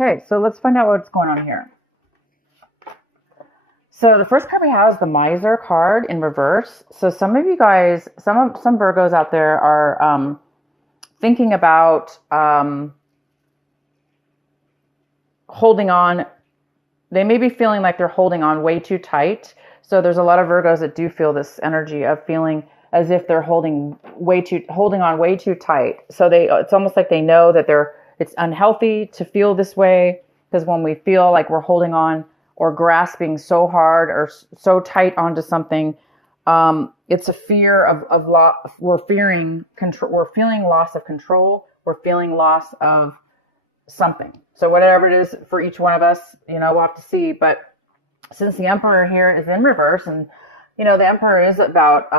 Okay, so let's find out what's going on here. So the first card we have is the Miser card in reverse. So some of you guys, some Virgos out there are thinking about holding on. They may be feeling like they're holding on way too tight. So there's a lot of Virgos that do feel this energy of feeling as if they're holding on way too tight. So it's almost like they know that it's unhealthy to feel this way, because when we feel like we're holding on or grasping so hard or so tight onto something, it's a fear of loss. We're fearing control. We're feeling loss of control. We're feeling loss of something. So whatever it is for each one of us, we'll have to see. But since the Emperor here is in reverse, and the Emperor is about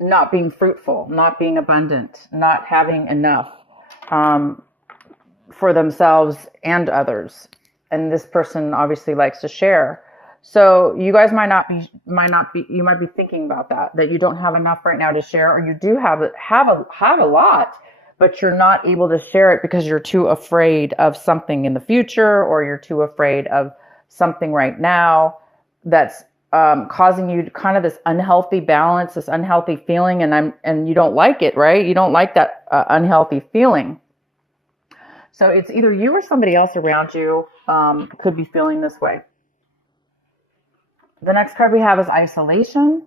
not being fruitful, not being abundant, not having enough for themselves and others. And this person obviously likes to share. So you guys you might be thinking about that you don't have enough right now to share, or you do have a lot, but you're not able to share it because you're too afraid of something in the future, or you're too afraid of something right now that's causing you kind of this unhealthy balance, this unhealthy feeling, and you don't like it, right? You don't like that unhealthy feeling. So it's either you or somebody else around you could be feeling this way. The next card we have is isolation.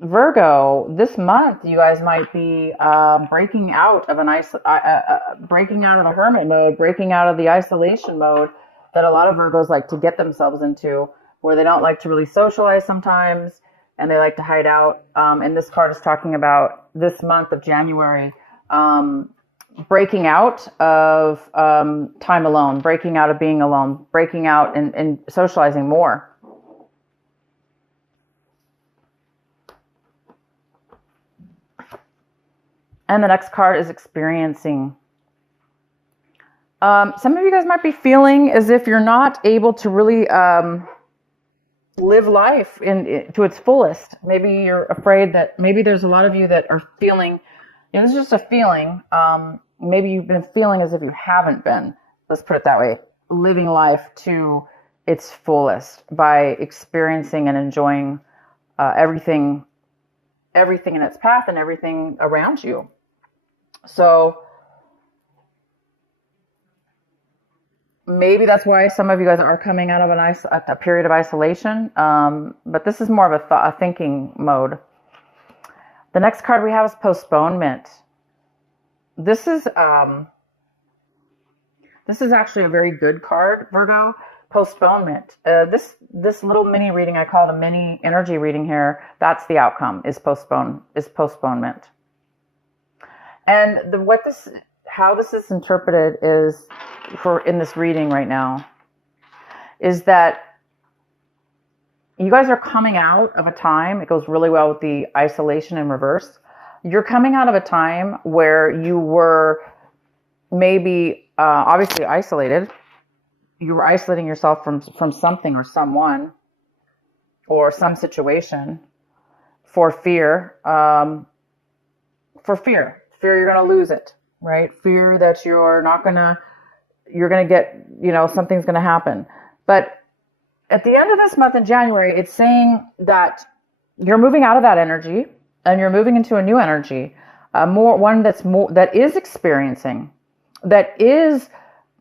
Virgo, this month you guys might be breaking out of breaking out of the hermit mode, breaking out of the isolation mode that a lot of Virgos like to get themselves into, where they don't like to really socialize sometimes, and they like to hide out. And this card is talking about this month of January, breaking out of time alone, breaking out of being alone, breaking out and socializing more. And the next card is experiencing. Some of you guys might be feeling as if you're not able to really live life to its fullest. Maybe you're afraid that maybe there's a lot of you that are feeling, this is just a feeling. Maybe you've been feeling as if you haven't been, let's put it that way, living life to its fullest by experiencing and enjoying everything in its path and everything around you. So maybe that's why some of you guys are coming out of a period of isolation. But this is more of a thinking mode. The next card we have is postponement. This is actually a very good card, Virgo. Postponement. This little mini reading, I call it a mini energy reading here. That's the outcome, is postponement. And how this is interpreted is, in this reading right now, is that you guys are coming out of a time. It goes really well with the isolation in reverse. You're coming out of a time where you were maybe obviously isolated. You were isolating yourself from something or someone or some situation for fear. Fear you're going to lose it, right? Fear that you're going to get, something's going to happen. But at the end of this month in January, it's saying that you're moving out of that energy and you're moving into a new energy, that is experiencing, that is,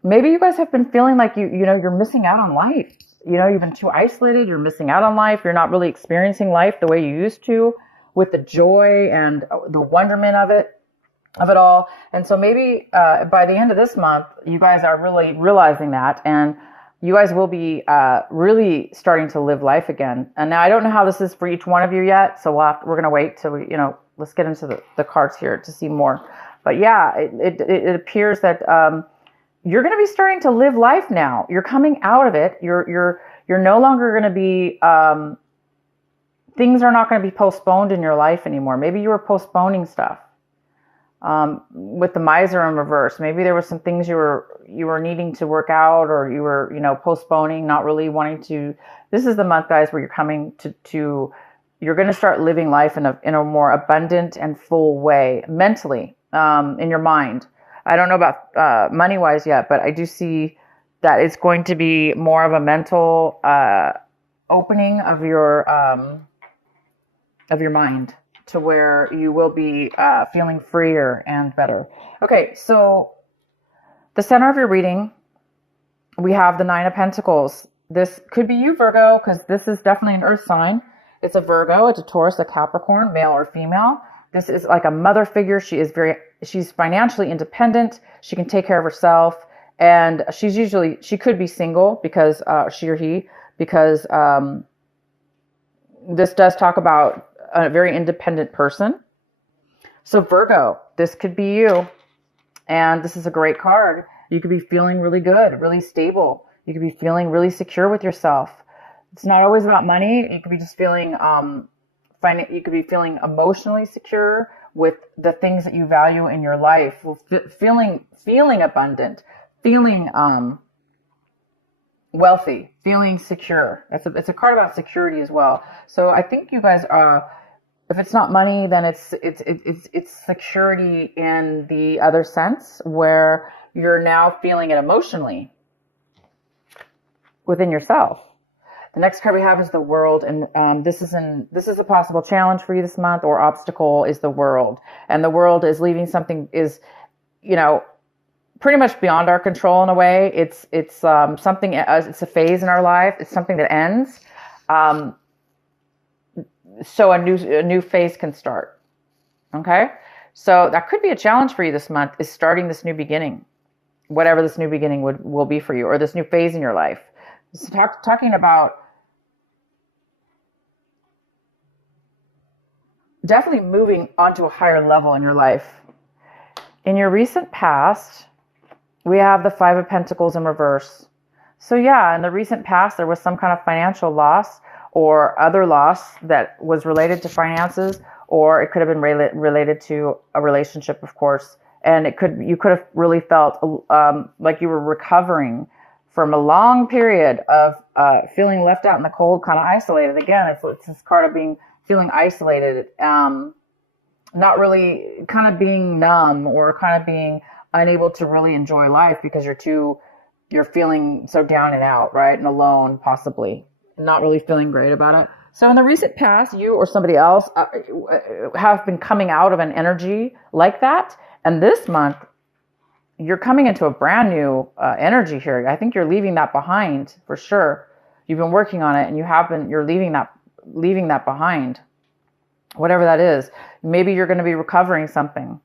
maybe you guys have been feeling like you're missing out on life. You've been too isolated. You're missing out on life. You're not really experiencing life the way you used to, with the joy and the wonderment of it all. And so maybe by the end of this month, you guys are really realizing that, and you guys will be really starting to live life again. And now I don't know how this is for each one of you yet, so we're going to wait till let's get into the cards here to see more. But yeah, it appears that you're going to be starting to live life now. You're coming out of it. You're no longer going to be things are not going to be postponed in your life anymore. Maybe you were postponing stuff. With the Miser in reverse, maybe there were some things you were needing to work out, or you were, postponing, not really wanting to. This is the month, guys, where you're coming to you're going to start living life in a more abundant and full way, mentally, in your mind. I don't know about money wise yet, but I do see that it's going to be more of a mental opening of your mind to where you will be feeling freer and better. Okay, so the center of your reading, we have the Nine of Pentacles. This could be you, Virgo, because this is definitely an earth sign. It's a Virgo, it's a Taurus, a Capricorn, male or female. This is like a mother figure. She's financially independent. She can take care of herself. And she could be single because, she or he, because this does talk about a very independent person. So Virgo, this could be you. And this is a great card. You could be feeling really good, really stable. You could be feeling really secure with yourself. It's not always about money. You could be just feeling, you could be feeling emotionally secure with the things that you value in your life. Feeling abundant, feeling wealthy, feeling secure. It's a card about security as well. So I think you guys are. If it's not money, then it's security in the other sense where you're now feeling it emotionally within yourself. The next card we have is the World, and this is a possible challenge for you this month, or obstacle is the World, and the World is leaving something pretty much beyond our control in a way. It's something. It's a phase in our life. It's something that ends. So a new phase can start. Okay, so that could be a challenge for you this month, is starting this new beginning, whatever this new beginning will be for you, or this new phase in your life. So talking about definitely moving onto a higher level in your life. In your recent past, we have the Five of Pentacles in reverse. So yeah, in the recent past, there was some kind of financial loss or other loss that was related to finances, or it could have been related to a relationship, of course. And you could have really felt like you were recovering from a long period of feeling left out in the cold, kind of isolated. Again, it's this card of feeling isolated, not really, kind of being numb, or kind of being unable to really enjoy life because you're feeling so down and out, right? And alone, possibly. Not really feeling great about it. So in the recent past, you or somebody else have been coming out of an energy like that. And this month, you're coming into a brand new energy here. I think you're leaving that behind for sure. You've been working on it, and you're leaving that behind. Whatever that is. Maybe you're going to be recovering something.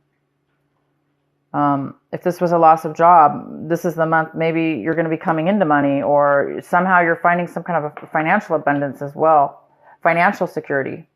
If this was a loss of job, this is the month maybe you're going to be coming into money, or somehow you're finding some kind of a financial abundance as well. Financial security.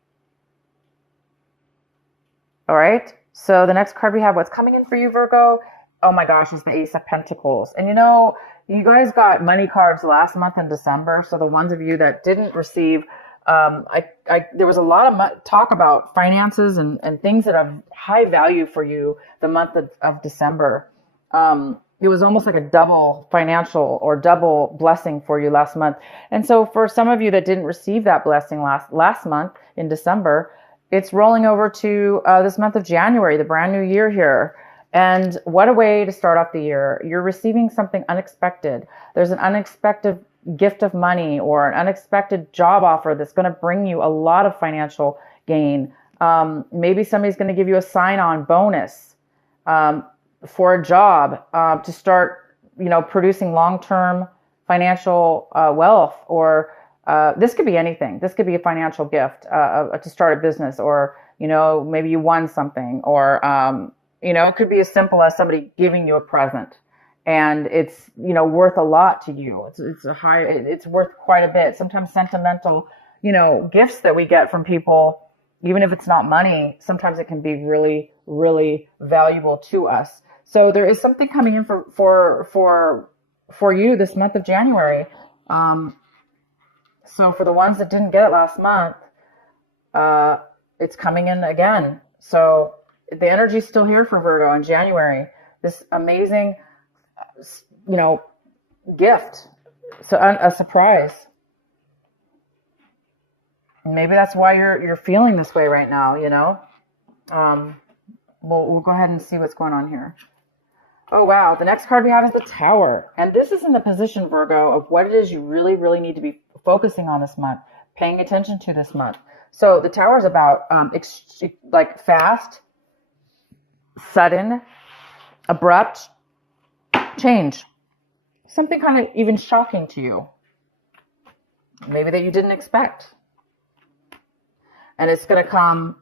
All right. So the next card we have, what's coming in for you, Virgo? Oh my gosh, is the Ace of Pentacles. And you guys got money cards last month in December. So the ones of you that didn't receive, there was a lot of talk about finances and things that have high value for you the month of December. It was almost like a double financial or double blessing for you last month. And so for some of you that didn't receive that blessing last month in December, it's rolling over to this month of January, the brand new year here. And what a way to start off the year. You're receiving something unexpected. There's an unexpected gift of money or an unexpected job offer that's going to bring you a lot of financial gain. Maybe somebody's going to give you a sign-on bonus for a job to start, producing long-term financial wealth. Or this could be anything. This could be a financial gift to start a business, or maybe you won something, or it could be as simple as somebody giving you a present. And it's, worth a lot to you. It's worth quite a bit. Sometimes sentimental, gifts that we get from people, even if it's not money, sometimes it can be really, really valuable to us. So there is something coming in for you this month of January. So for the ones that didn't get it last month, it's coming in again. So the energy is still here for Virgo in January. This amazing, gift. So a surprise. Maybe that's why you're feeling this way right now, We'll go ahead and see what's going on here. Oh, wow. The next card we have is the Tower. And this is in the position, Virgo, of what it is you really, really need to be focusing on this month, paying attention to this month. So the Tower is about like fast, sudden, abrupt change. Something kind of even shocking to you. Maybe that you didn't expect. And it's going to come,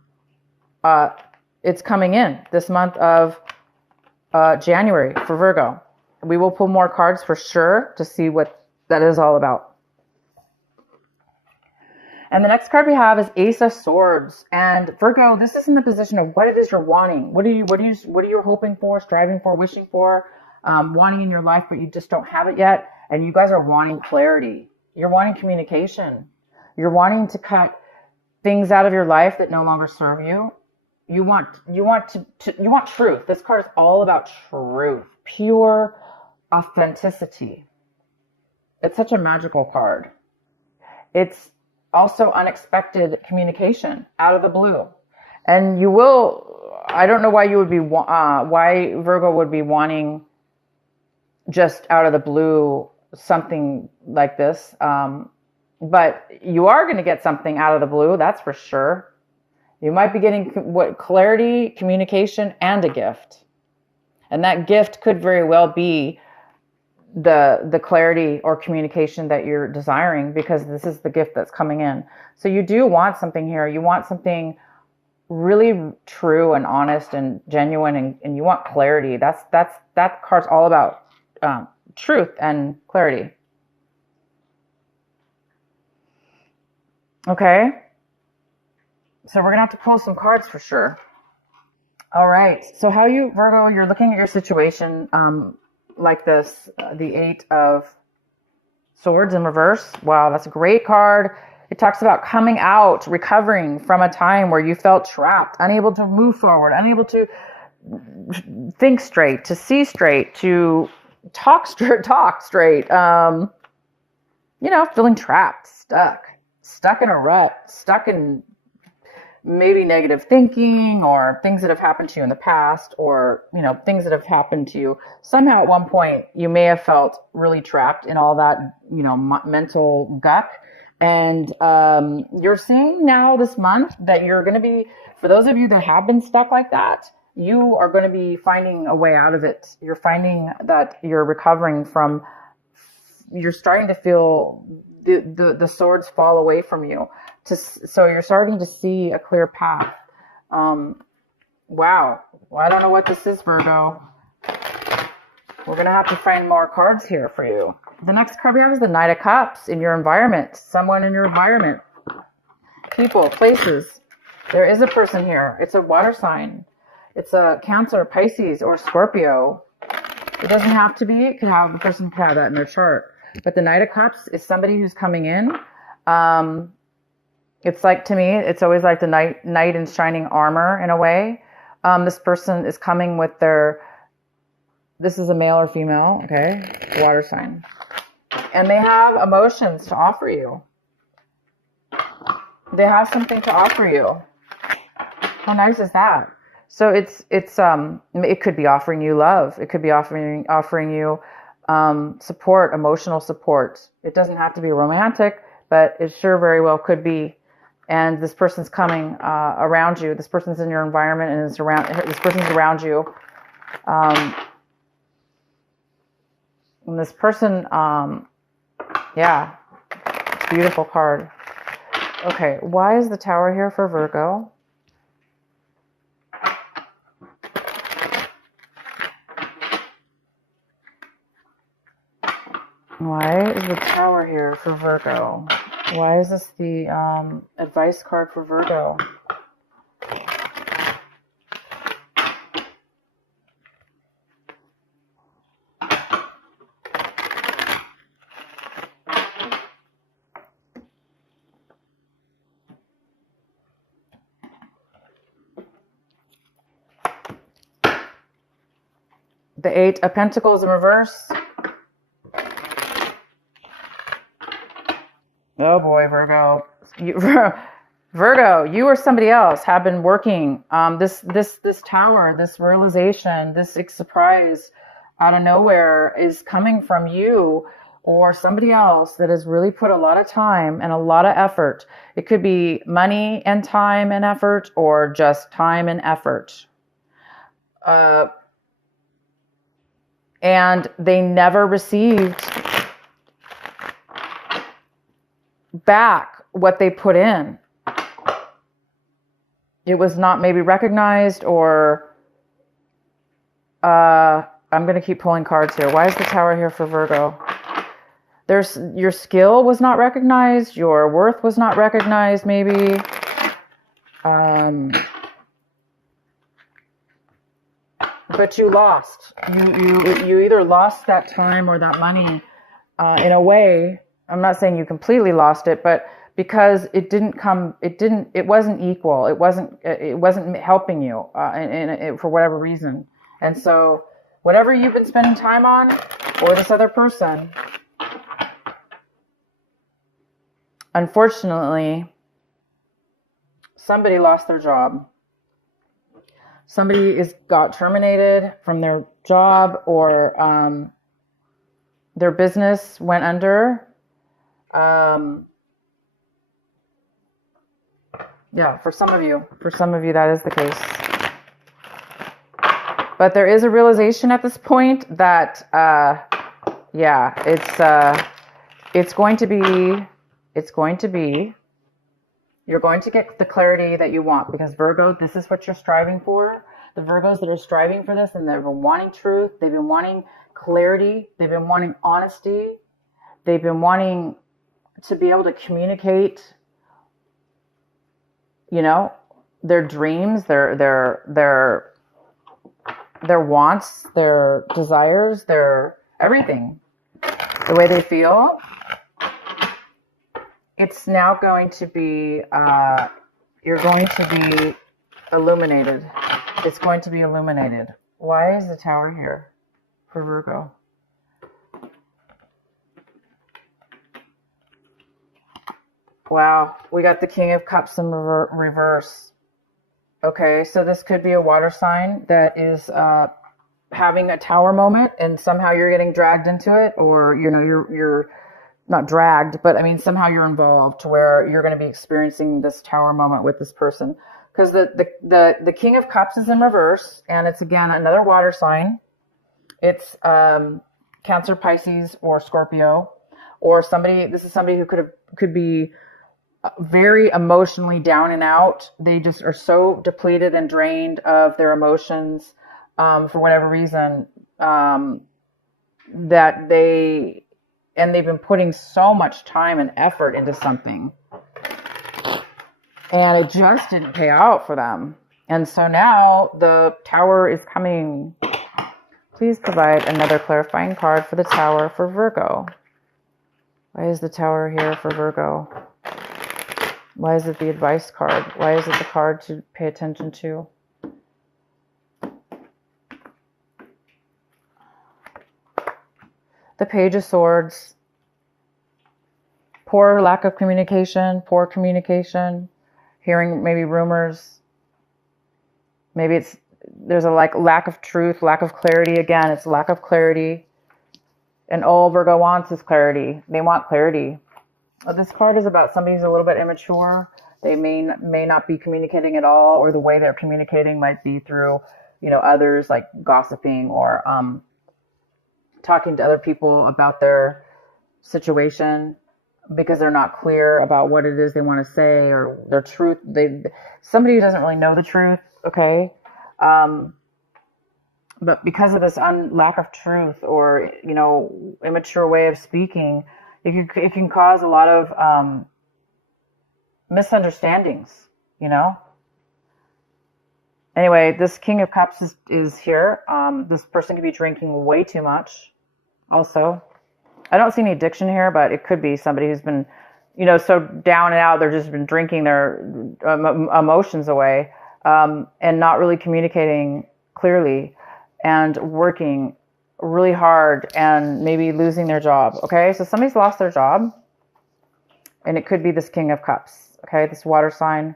it's coming in this month of January for Virgo. We will pull more cards for sure to see what that is all about. And the next card we have is Ace of Swords. And Virgo, this is in the position of what it is you're wanting. What are you hoping for, striving for, wishing for, wanting in your life, but you just don't have it yet. And you guys are wanting clarity. You're wanting communication. You're wanting to cut things out of your life that no longer serve you. You want truth. This card is all about truth, pure authenticity. It's such a magical card. It's also unexpected communication out of the blue. And I don't know why why Virgo would be wanting just out of the blue something like this. But you are going to get something out of the blue, that's for sure. You might be getting clarity, communication, and a gift. And that gift could very well be the clarity or communication that you're desiring, because this is the gift that's coming in. So you do want something here. You want something really true and honest and genuine, and you want clarity. That card's all about truth and clarity. Okay. So we're going to have to pull some cards for sure. All right. So Virgo, you're looking at your situation like this, the Eight of Swords in reverse. Wow, that's a great card. It talks about coming out, recovering from a time where you felt trapped, unable to move forward, unable to think straight, to see straight, to talk straight. Feeling trapped, stuck in a rut, stuck in maybe negative thinking, or things that have happened to you in the past, or, things that have happened to you. Somehow at one point you may have felt really trapped in all that, mental guck. And you're seeing now this month that you're going to be, for those of you that have been stuck like that, you are going to be finding a way out of it. You're finding that you're recovering from, you're starting to feel the swords fall away from you. So you're starting to see a clear path. Wow. Well, I don't know what this is, Virgo. We're going to have to find more cards here for you. The next card we have is the Knight of Cups. In your environment, someone in your environment, people, places. There is a person here. It's a water sign. It's a Cancer, Pisces, or Scorpio. It doesn't have to be. The person could have that in their chart. But the Knight of Cups is somebody who's coming in. It's like, to me, it's always like the knight in shining armor in a way. This person is coming with this is a male or female, okay? Water sign. And they have emotions to offer you. They have something to offer you. How nice is that? So it could be offering you love. It could be offering you support, emotional support. It doesn't have to be romantic, but it sure very well could be. And this person's coming around you. This person's in your environment, and this person's around you. And this person, yeah, it's a beautiful card. Okay, why is the Tower here for Virgo? Why is the Tower here for Virgo? Why is this the advice card for Virgo? The Eight of Pentacles in reverse. Oh boy, Virgo. Virgo, you or somebody else have been working this Tower, this realization, this surprise out of nowhere is coming from you or somebody else that has really put a lot of time and a lot of effort. It could be money and time and effort, or just time and effort. And they never received back what they put in. It was not maybe recognized, or I'm going to keep pulling cards here. Why is the Tower here for Virgo? Your skill was not recognized. Your worth was not recognized, maybe. But you lost. You either lost that time or that money in a way. I'm not saying you completely lost it, but because it wasn't equal. It wasn't helping you for whatever reason. And so whatever you've been spending time on, or this other person, unfortunately, somebody lost their job. Somebody got terminated from their job, or their business went under. Yeah, for some of you that is the case. But there is a realization at this point that, it's going to be, you're going to get the clarity that you want, because Virgo, this is what you're striving for. The Virgos that are striving for this, and they've been wanting truth, they've been wanting clarity, they've been wanting honesty, they've been wanting to be able to communicate, their dreams, their wants, their desires, their everything, the way they feel. It's now going to be, you're going to be illuminated. It's going to be illuminated. Why is the Tower here for Virgo? Wow, we got the King of Cups in reverse. Okay, so this could be a water sign that is having a tower moment, and somehow you're getting dragged into it, or you're not dragged, but I mean somehow you're involved to where you're going to be experiencing this tower moment with this person. Because the King of Cups is in reverse, and it's again another water sign. It's Cancer, Pisces, or Scorpio, or somebody. This is somebody who could be very emotionally down and out. They just are so depleted and drained of their emotions for whatever reason, that they've been putting so much time and effort into something, and it just didn't pay out for them. And so now the Tower is coming. Please provide another clarifying card for the Tower for Virgo. Why is the Tower here for Virgo? Why is it the advice card? Why is it the card to pay attention to? The Page of Swords. Poor lack of communication, hearing maybe rumors. Maybe there's a lack of truth, lack of clarity. Again, it's lack of clarity. And all Virgo wants is clarity. They want clarity. This card is about somebody who's a little bit immature. They may not be communicating at all, or the way they're communicating might be through, others, like gossiping, or talking to other people about their situation, because they're not clear about what it is they want to say, or their truth. Somebody who doesn't really know the truth, okay? But because of this lack of truth, or, immature way of speaking, it can cause a lot of misunderstandings, Anyway, this King of Cups is here. This person could be drinking way too much also. I don't see any addiction here, but it could be somebody who's been, so down and out, they've just been drinking their emotions away, and not really communicating clearly, and working really hard, and maybe losing their job. Okay, so somebody's lost their job, and it could be this King of Cups. Okay, this water sign.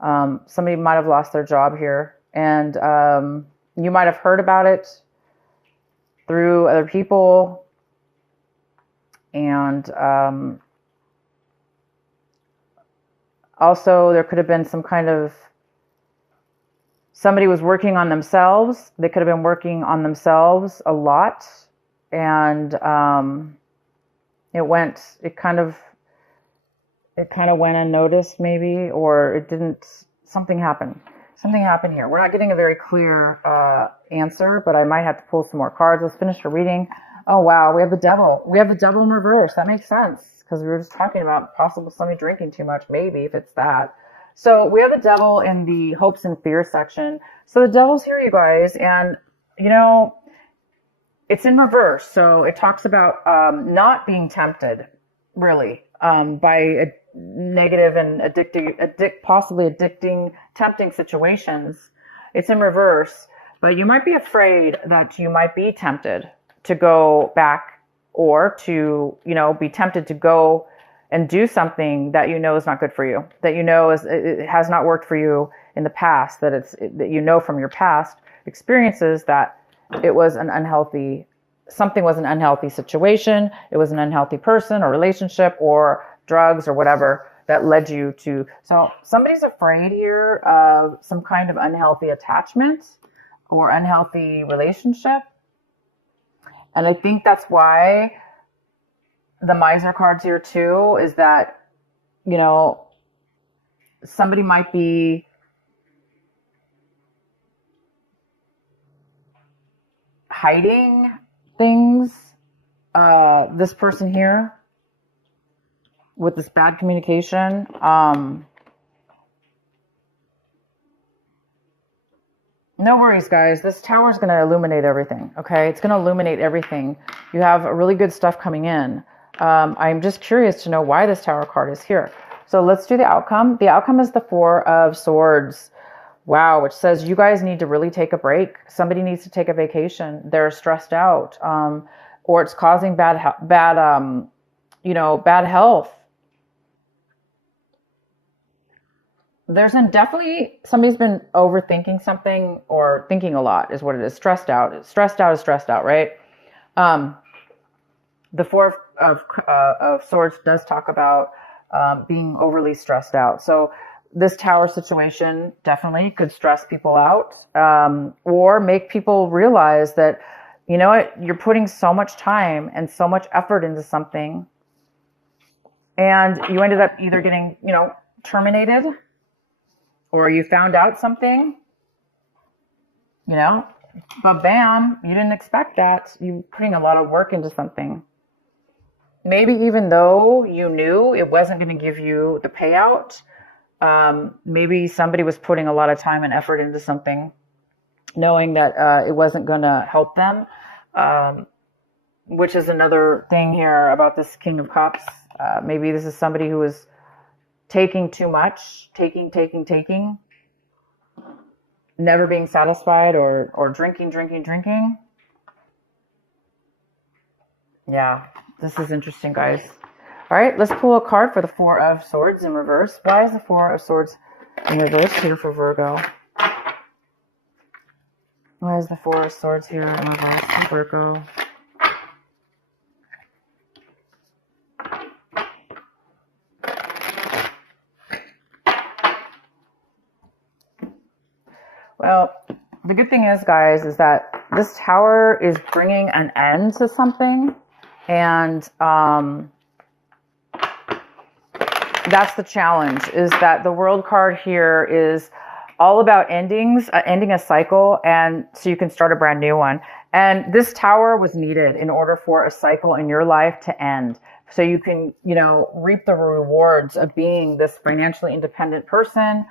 Somebody might have lost their job here, and you might have heard about it. through other people. And also there could have been some kind of, somebody was working on themselves. They could have been working on themselves a lot. And it kind of went unnoticed maybe, or it didn't, something happened here. We're not getting a very clear answer, but I might have to pull some more cards. Let's finish the reading. Oh wow, we have the devil in reverse. That makes sense, because we were just talking about possible somebody drinking too much, maybe, if it's that. So we have the devil in the hopes and fears section. So the devil's here, you guys, and it's in reverse. So it talks about not being tempted, really, by negative and possibly addicting, tempting situations. It's in reverse, but you might be afraid that you might be tempted to go back, or to, be tempted to go and do something that is not good for you, that it has not worked for you in the past, that from your past experiences that it was something was an unhealthy situation, it was an unhealthy person or relationship or drugs or whatever that led you to. So somebody's afraid here of some kind of unhealthy attachment or unhealthy relationship. And I think that's why the miser card's here too, is that, somebody might be hiding things. This person here with this bad communication. No worries, guys. This tower is going to illuminate everything. Okay. It's going to illuminate everything. You have really good stuff coming in. I'm just curious to know why this tower card is here. So let's do the outcome. The outcome is the Four of Swords. Wow. Which says you guys need to really take a break. Somebody needs to take a vacation. They're stressed out. Or it's causing bad health. There's definitely, somebody's been overthinking something, or thinking a lot is what it is. Stressed out is stressed out, right? The Four of Swords does talk about being overly stressed out. So this tower situation definitely could stress people out, or make people realize that, you're putting so much time and so much effort into something, and you ended up either getting, terminated, or you found out something, but bam, you didn't expect that. You're putting a lot of work into something. Maybe even though you knew it wasn't going to give you the payout, maybe somebody was putting a lot of time and effort into something, knowing that it wasn't going to help them, which is another thing here about this King of Cups. Maybe this is somebody who is taking too much, taking, never being satisfied, or drinking. Yeah, this is interesting, guys. All right, let's pull a card for the Four of Swords in reverse. Why is the Four of Swords in reverse here for Virgo? Why is the Four of Swords here in reverse for Virgo? Well, the good thing is, guys, is that this tower is bringing an end to something. And that's the challenge, is that the World card here is all about endings, ending a cycle, and so you can start a brand new one. And this tower was needed in order for a cycle in your life to end. So you can, reap the rewards of being this financially independent person,